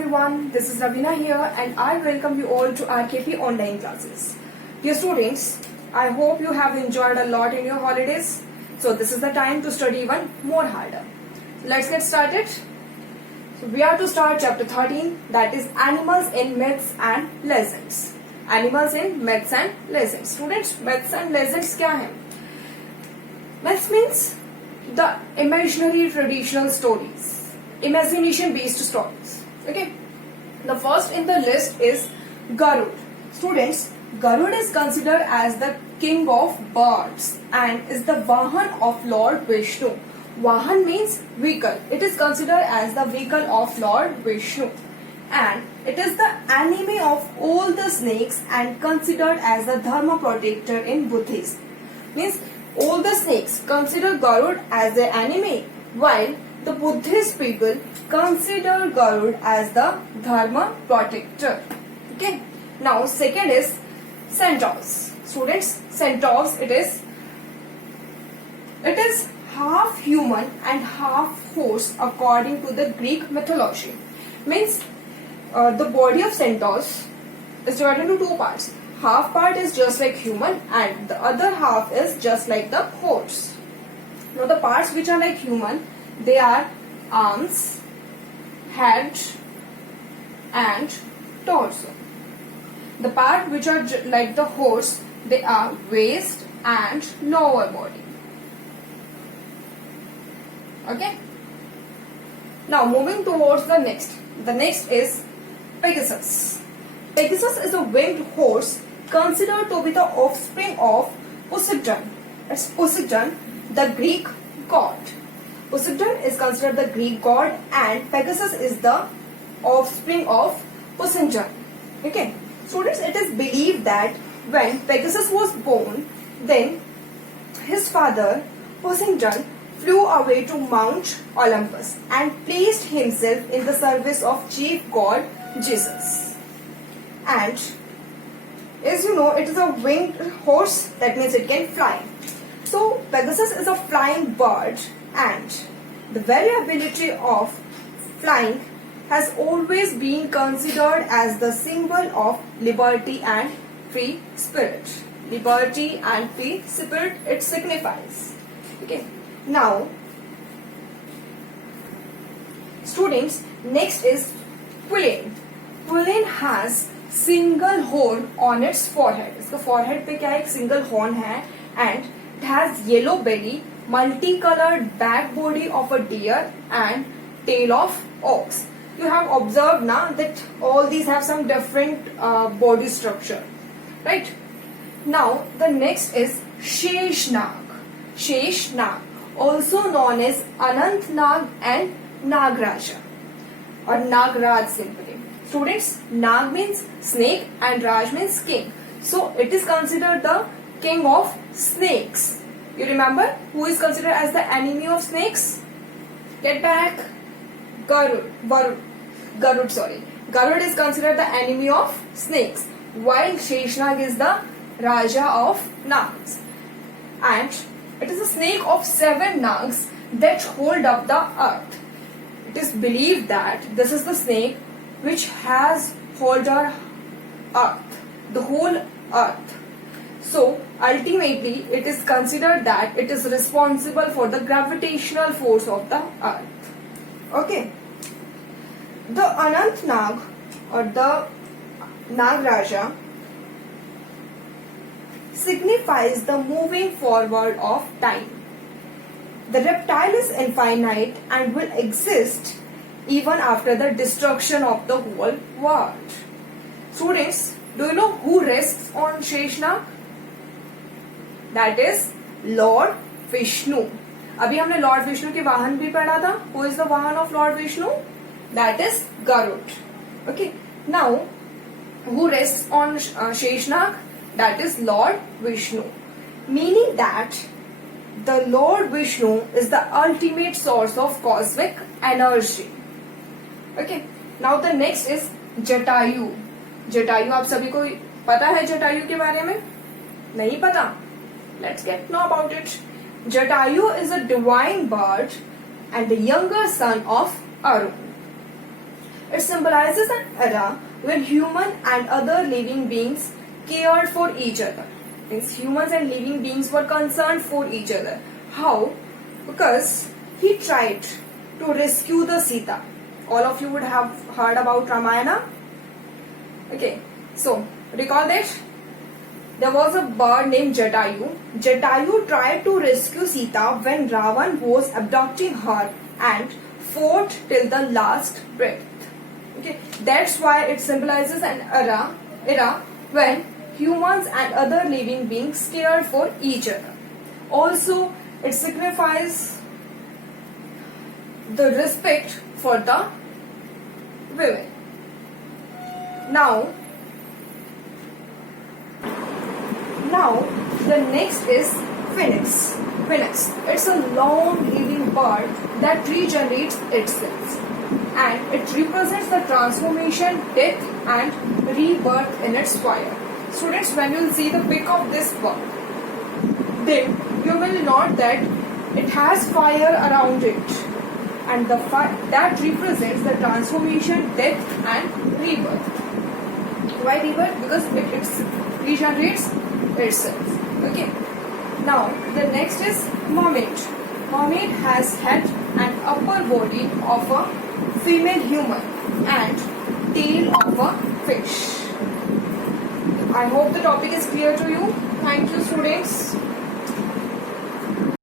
everyone, this is Ravina here and I welcome you all to RKP online classes. Dear students, I hope you have enjoyed a lot in your holidays. So this is the time to study even more harder. Let's get started. So we are to start chapter 13, that is Animals in Myths and Legends. Animals in Myths and Legends. Students, myths and legends क्या है? Myths means the imaginary traditional stories. Imagination based stories. Okay. The first in the list is Garud. Students, Garud is considered as the king of birds and is the Vahan of Lord Vishnu. Vahan means vehicle. It is considered as the vehicle of Lord Vishnu. And it is the enemy of all the snakes and considered as the dharma protector in Buddhism. Means all the snakes consider Garud as their enemy, while the Buddhist people consider Garud as the dharma protector. Okay. Now second is centaurs. Students, centaurs it is half human and half horse according to the Greek mythology. Means the body of centaurs is divided into two parts. Half part is just like human and the other half is just like the horse. Now the parts which are like human, they are arms, head and torso. The part which are like the horse, they are waist and lower body. Okay. Now moving towards the next. The next is Pegasus. Pegasus is a winged horse considered to be the offspring of Poseidon. It's Poseidon, the Greek god. Poseidon is considered the Greek god and Pegasus is the offspring of Poseidon. Okay. Students, it is believed that when Pegasus was born, then his father Poseidon flew away to Mount Olympus and placed himself in the service of chief god Jesus. And as you know, it is a winged horse, that means it can fly. So Pegasus is a flying bird and the very ability of flying has always been considered as the symbol of liberty and free spirit. Liberty and free spirit it signifies. Okay. Now, students, next is Quillin. Quillin has single horn on its forehead. इसका forehead पे क्या एक single horn है and it has yellow belly, multicolored back body of a deer and tail of ox. You have observed now that all these have some different body structure, right? Now the next is Sheshnag. Sheshnag, also known as Anantnag and Nagraja or Nagraj simply. Students, Nag means snake and Raj means king. So it is considered the king of snakes. You remember who is considered as the enemy of snakes? Get back. Garud is considered the enemy of snakes, while Sheshnag is the Raja of Nags. And it is a snake of 7 Nags that hold up the earth. It is believed that this is the snake which has held our earth, the whole earth. So ultimately it is considered that it is responsible for the gravitational force of the earth. Okay. The Anantnag or the Nagraja signifies the moving forward of time. The reptile is infinite and will exist even after the destruction of the whole world. Students, do you know who rests on Sheshnag? That is Lord Vishnu. अभी हमने Lord Vishnu के वाहन भी पढ़ा था. Who is the वाहन of Lord Vishnu? That is Garud. Okay. Now, who rests on Sheshnag? That is Lord Vishnu. Meaning that the Lord Vishnu is the ultimate source of cosmic energy. Okay. Now the next is Jatayu. Jatayu आप सभी को पता है जटायु के बारे में? नहीं पता? Let's get know about it. Jatayu is a divine bird and the younger son of Arun. It symbolizes an era when human and other living beings cared for each other. Means humans and living beings were concerned for each other. How? Because he tried to rescue the Sita. All of you would have heard about Ramayana. Okay, so recall that there was a bird named Jatayu. Jatayu tried to rescue Sita when Ravan was abducting her and fought till the last breath. Okay, that's why it symbolizes an era when humans and other living beings cared for each other. Also, it signifies the respect for the women. Now the next is phoenix. Phoenix. It's a long-living bird that regenerates itself, and it represents the transformation, death, and rebirth in its fire. Students, when you see the pic of this bird, then you will note that it has fire around it, and the that represents the transformation, death, and rebirth. Why rebirth? Because it regenerates itself. Okay. Now the next is mermaid. Mermaid has head and upper body of a female human and tail of a fish. I hope the topic is clear to you. Thank you, students.